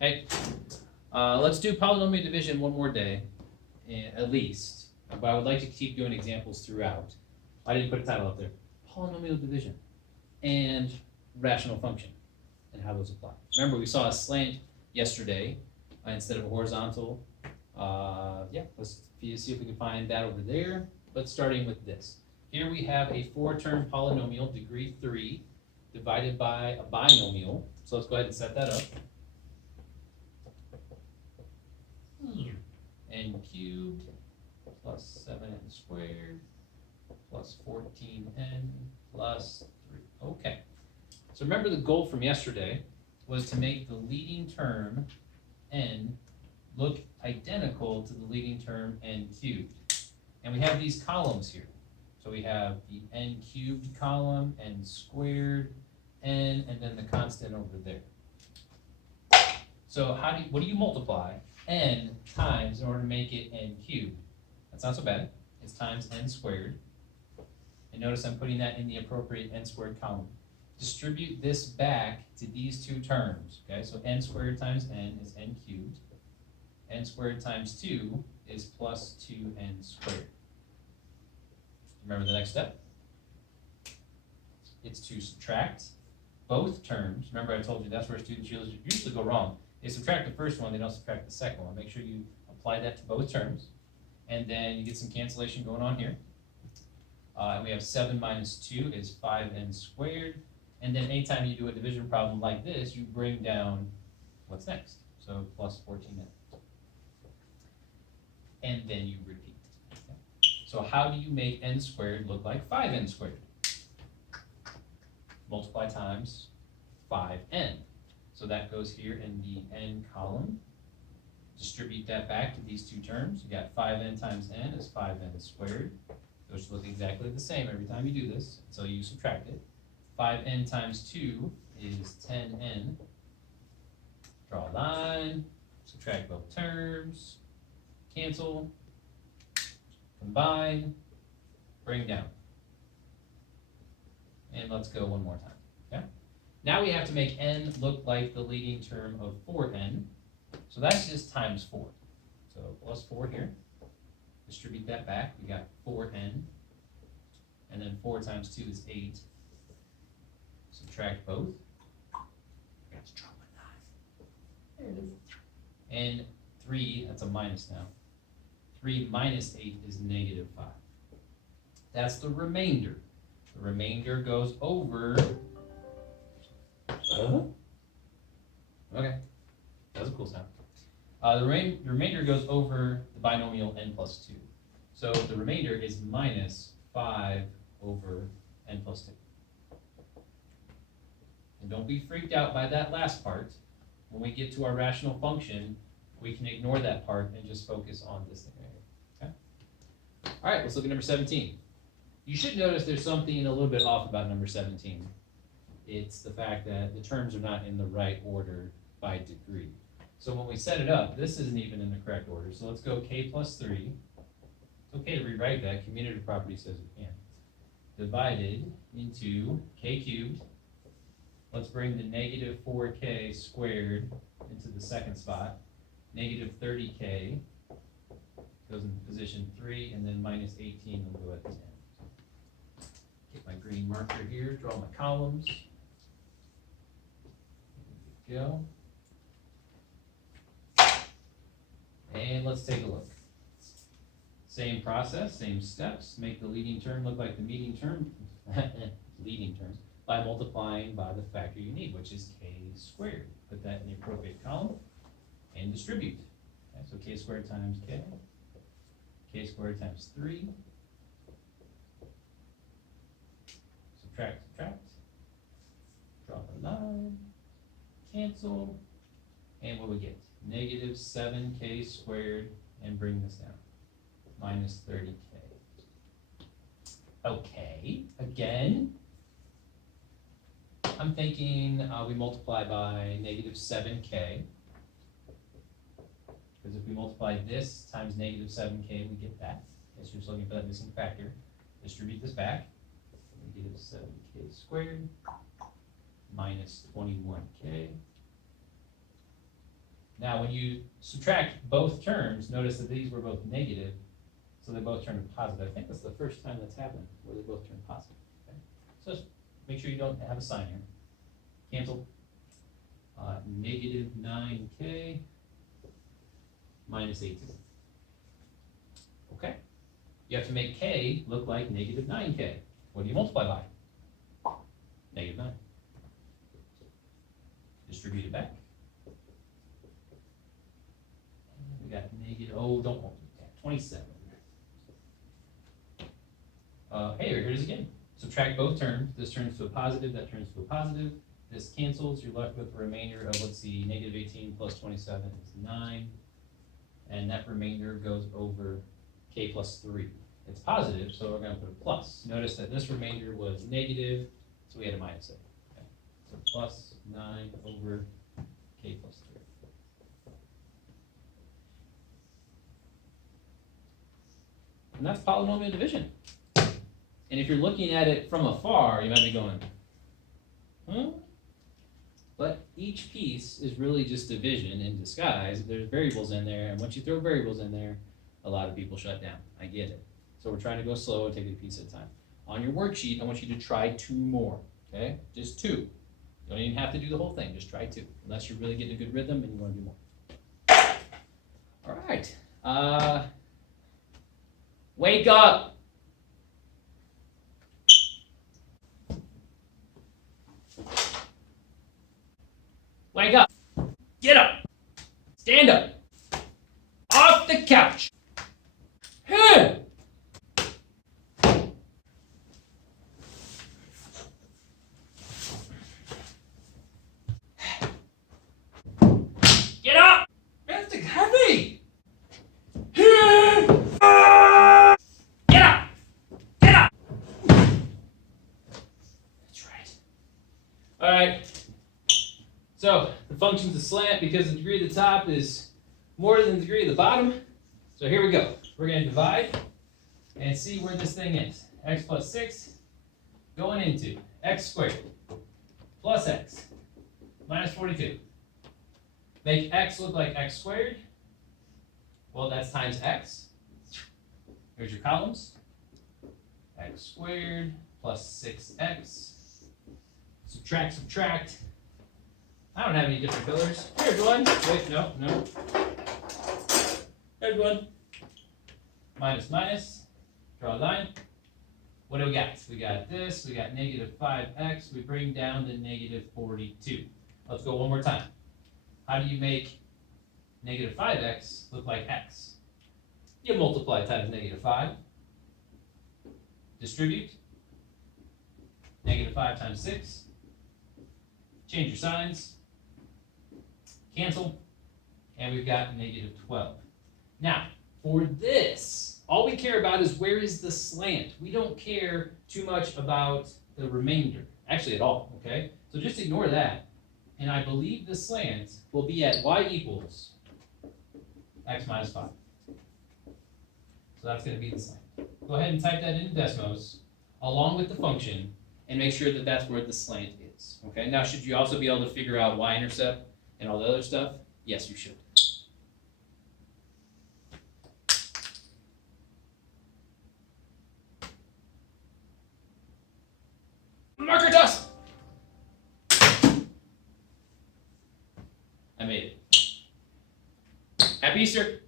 Hey, let's do polynomial division one more day, at least. But I would like to keep doing examples throughout. I didn't put a title up there. Polynomial division and rational function and how those apply. Remember, we saw a slant yesterday instead of a horizontal. Yeah, let's see if we can find that over there. But starting with this. Here we have a 4-term polynomial, degree 3, divided by a binomial. So let's go ahead and set that up. N cubed plus 7n squared plus 14n plus 3. Okay. So remember the goal from yesterday was to make the leading term n look identical to the leading term n cubed. And we have these columns here. So we have the n cubed column, n squared, n, and then the constant over there. So what do you multiply n times in order to make it n cubed? That's not so bad. It's times n squared. And notice I'm putting that in the appropriate n squared column. Distribute this back to these two terms. Okay, so n squared times n is n cubed. N squared times 2 is plus 2n squared. Remember the next step? It's to subtract both terms. Remember I told you that's where students usually go wrong. They subtract the first one, they don't subtract the second one. Make sure you apply that to both terms. And then you get some cancellation going on here. And we have 7 minus 2 is 5n squared. And then anytime you do a division problem like this, you bring down what's next. So plus 14n. And then you repeat. Okay. So how do you make n squared look like 5n squared? Multiply times 5n. So that goes here in the n column. Distribute that back to these two terms. You got 5n times n is 5n squared. Those look exactly the same every time you do this until you subtract it. 5n times 2 is 10n. Draw a line. Subtract both terms. Cancel. Combine. Bring down. And let's go one more time. Okay? Now we have to make n look like the leading term of 4n. So that's just times 4. So plus 4 here. Distribute that back. We got 4n. And then 4 times 2 is 8. Subtract both. I forgot to drop my 9. There it is. And 3, that's a minus now. 3 minus 8 is negative 5. That's the remainder. The remainder goes over. Okay, that's a cool sound. The remainder goes over the binomial n plus 2. So the remainder is minus 5 over n plus 2. And don't be freaked out by that last part. When we get to our rational function, we can ignore that part and just focus on this thing right here. Okay? All right, let's look at number 17. You should notice there's something a little bit off about number 17. It's the fact that the terms are not in the right order by degree. So when we set it up, this isn't even in the correct order. So let's go k plus 3. It's okay to rewrite that. Commutative property says we can. Divided into k cubed. Let's bring the negative 4k squared into the second spot. Negative 30k goes in position 3, and then minus 18 will go at the end. Get my green marker here, draw my columns. There we go. And let's take a look. Same process, same steps. Make the leading term look like the leading term by multiplying by the factor you need, which is k squared. Put that in the appropriate column and distribute. Okay, so k squared times k squared times 3. Subtract, drop a line, cancel, and what we get? Negative 7k squared, and bring this down. Minus 30k. Okay, again, I'm thinking we multiply by negative 7k. Because if we multiply this times negative 7k, we get that. Okay, so you're just looking for that missing factor. Distribute this back. Negative 7k squared minus 21k. Now, when you subtract both terms, notice that these were both negative, so they both turned positive. I think that's the first time that's happened, where they both turned positive. Okay? So just make sure you don't have a sign here. Cancel. Negative 9k minus 18. Okay? You have to make k look like negative 9k. What do you multiply by? Negative 9. Distribute it back. And we got negative, oh, don't multiply that, 27. Hey, here it is again. Subtract both terms. This turns to a positive, that turns to a positive. This cancels, you're left with the remainder of, let's see, negative 18 plus 27 is 9. And that remainder goes over k plus 3. It's positive, so we're going to put a plus. Notice that this remainder was negative, so we had a minus it. Okay. So plus 9 over k plus 3. And that's polynomial division. And if you're looking at it from afar, you might be going, huh? But each piece is really just division in disguise. There's variables in there, and once you throw variables in there, a lot of people shut down. I get it. So we're trying to go slow and take it a piece at a time. On your worksheet, I want you to try 2 more, okay? Just 2. You don't even have to do the whole thing, just try 2. Unless you're really getting a good rhythm and you want to do more. All right. Wake up. Wake up. Get up. Stand up. Off the couch. Hey. Get up. That's heavy. Get up. Get up. That's right. All right. So the function's a slant because the degree of the top is more than the degree of the bottom. So here we go. We're going to divide and see where this thing is. X plus 6 going into x squared plus x minus 42. Make x look like x squared. Well, that's times x. Here's your columns. X squared plus 6x. Subtract, subtract. I don't have any different pillars. Here's one. Wait, no. There's one. Minus, minus. Draw a line. What do we got? We got this. We got negative 5x. We bring down to negative 42. Let's go one more time. How do you make negative 5x look like x? You multiply times negative 5. Distribute. Negative 5 times 6. Change your signs. Cancel, and we've got negative 12. Now, for this, all we care about is where is the slant. We don't care too much about the remainder, actually at all, okay? So just ignore that, and I believe the slant will be at y equals x minus 5. So that's going to be the slant. Go ahead and type that into Desmos, along with the function, and make sure that that's where the slant is, okay? Now, should you also be able to figure out y-intercept and all the other stuff? Yes, you should. Marker dust! I made it. Happy Easter!